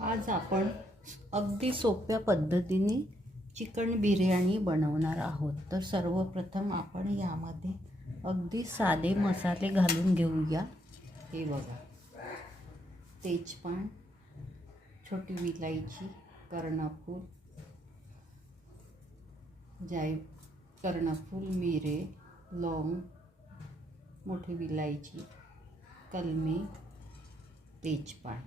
आज आपण अगदी सोप्या पद्धतीने चिकन बिर्याणी बनवणार आहोत। तर सर्वप्रथम आपण यामध्ये अगदी साधे मसाले घालून घेऊया। हे बघा, तेजपान, छोटी विलायची, कर्णफूल, कर्णफूल, मिरे, लौंग, मोठी विलायची, कलमी, तेजपान,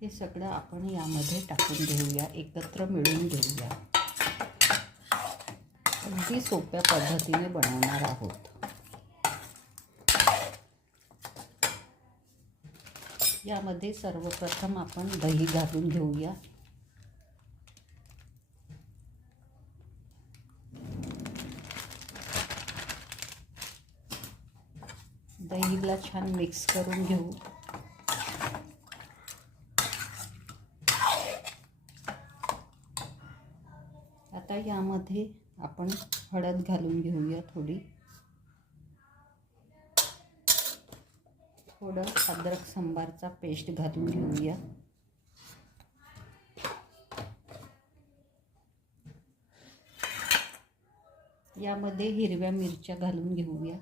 हे सगळं आपण यामध्ये टाकून घेऊया, एकत्र मिळून घेऊया। अगदी सोप्या पद्धतीने बनवणार आहोत। यामध्ये सर्वप्रथम आपण दही घालून घेऊया। दहीला छान मिक्स करून घेऊ। आता यामध्ये आपण हळद घालून घेऊया, थोडं अद्रक सांबारचा पेस्ट घालून घेऊया। यामध्ये हिरव्या मिरच्या घालून घेऊया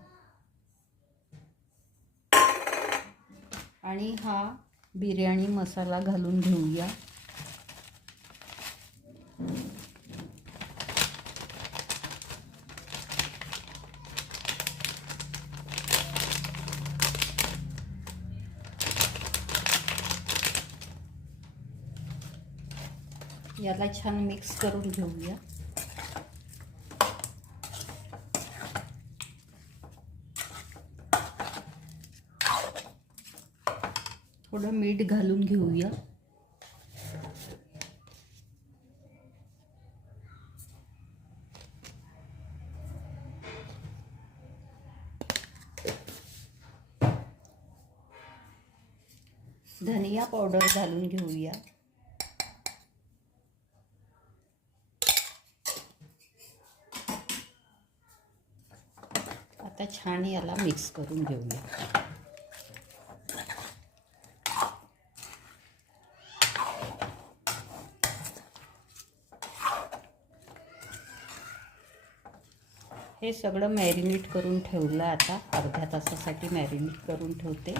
आणि हा बिर्याणी मसाला घालून घेऊया। याला छान मिक्स करून घेऊया। थोडं मीठ घालून घेऊया। धनिया पावडर घालून घेऊया। आता छान याला मिक्स करून घेऊया। हे सगळं मॅरिनेट करून ठेवलं। आता अर्ध्या तासासाठी मॅरिनेट करून ठेवते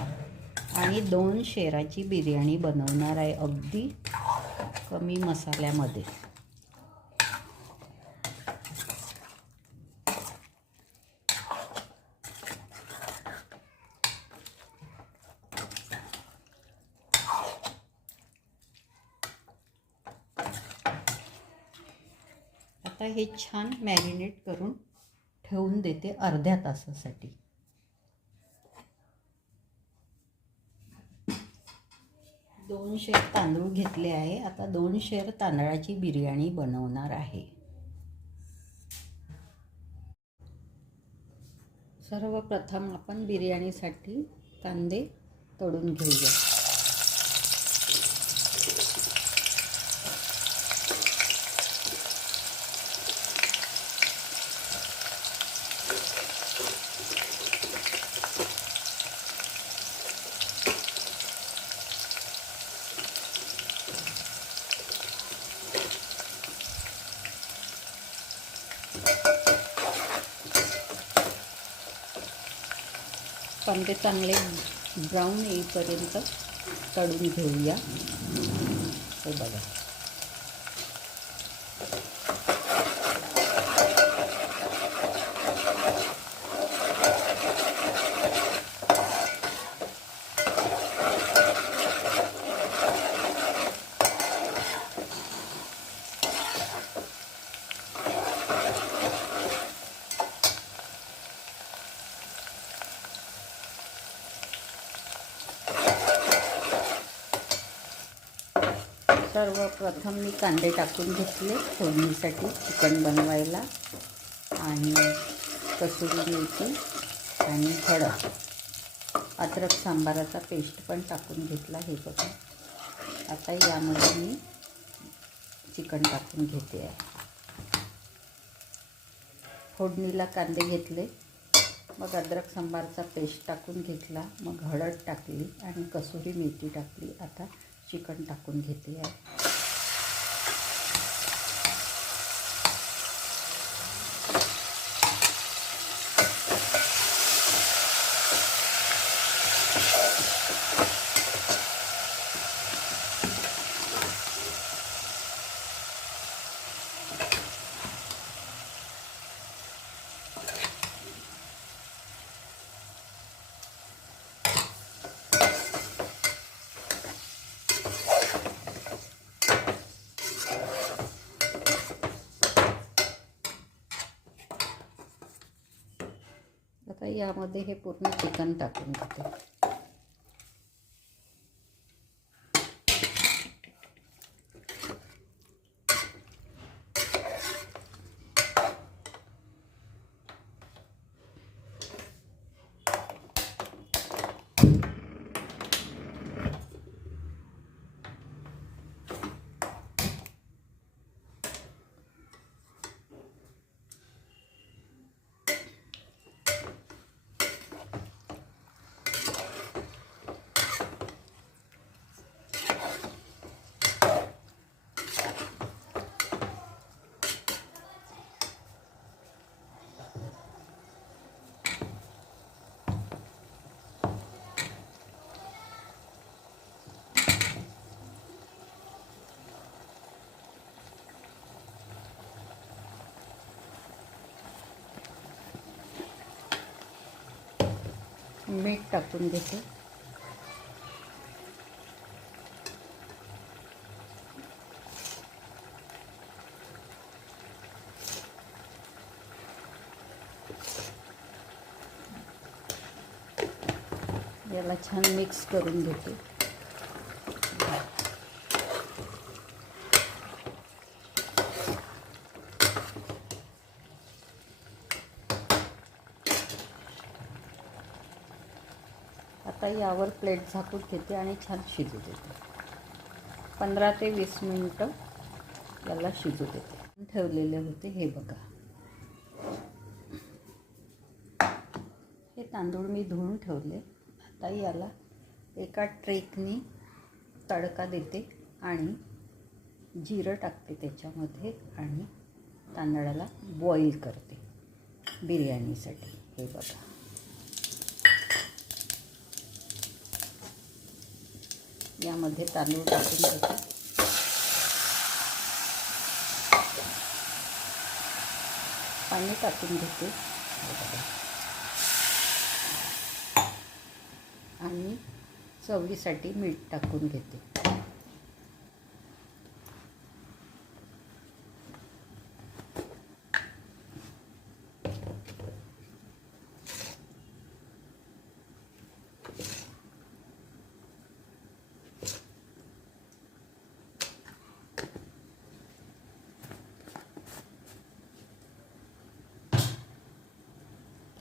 आणि 2 शेराची बिर्याणी बनवणार आहे, अगदी कमी मसाल्यामध्ये। आता हे छान मॅरिनेट करून ठेवून देते अर्ध्या तासासाठी। 2 शेर तांदूळ घेतले आहे। आता 2 शेर तांदळाची बिर्याणी बनवणार आहे। सर्वप्रथम आपण बिर्याणीसाठी कांदे तळून घेऊया। कांदे चांगले ब्राऊन येईपर्यंत तळून घेऊया। हे बघा, सर्वप्रथम मी कांदे टाकून घेतले फोडणीसाठी चिकन बनवायला, आणि कसुरी मेथी आणि हळद, अद्रक सांबाराचा पेस्ट पण टाकून घेतला। हे बघा, आता यामध्ये मी चिकन टाकून घेते आहे। फोडणीला कांदे घेतले, मग अद्रक सांबारचा पेस्ट टाकून घेतला, मग हळद टाकली आणि कसुरी मेथी टाकली। आता चिकन टाकून घेते आहे. आता यामध्ये हे पूर्ण चिकन टाकून घेते. मीठ टाकून घेते. याला छान मिक्स करून घेते. आता यावर प्लेट झाकून घेते आणि छान शिजू देते. 15 ते 20 मिनिटं याला शिजू देते. ठेवलेले होते हे बघा. हे तांदूळ मी धुवून ठेवले. आता याला एका ट्रेकनी तडका देते आणि जिरं टाकते त्याच्यामध्ये आणि तांदळाला बॉईल करते बिर्याणीसाठी. हे बघा. यामध्ये तांदूळ टाकून घेते. पाणी टाकून घेते आणि चवीसाठी मीठ टाकून घेते.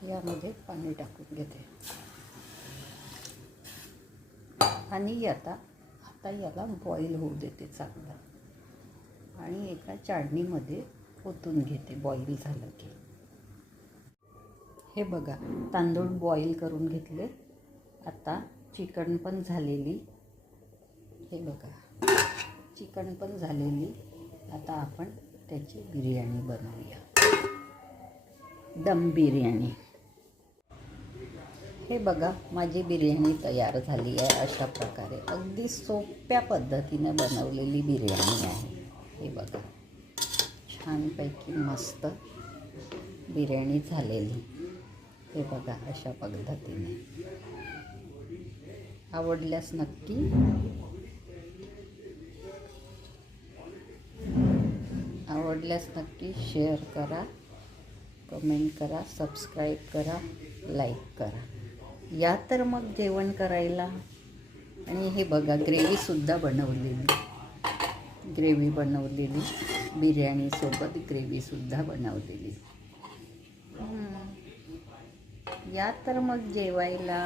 यामध्ये पाणी टाकून घेते आणि आता याला बॉईल होऊ देते चांगलं आणि एका चाळणीमध्ये ओतून घेते बॉईल झालं की. हे बघा, तांदूळ बॉईल करून घेतले. आता चिकन पण झालेली. हे बघा, चिकन पण झालेली. आता आपण त्याची बिर्याणी बनवूया, दम बिर्याणी. हे बघा, माझी बिर्याणी तयार झाली आहे. अशा प्रकारे अगदी सोप्या पद्धतीने बनवलेली बिर्याणी आहे. हे बघा, छानपैकी मस्त बिर्याणी झालेली. हे बघा, अशा पद्धतीने. आवडल्यास नक्की शेअर करा, कमेंट करा, सबस्क्राईब करा, लाईक करा. या तर मग जेवण करायला. आणि हे बघा, ग्रेव्हीसुद्धा बनवलेली बिर्याणीसोबत ग्रेव्हीसुद्धा बनवलेली. या तर मग जेवायला.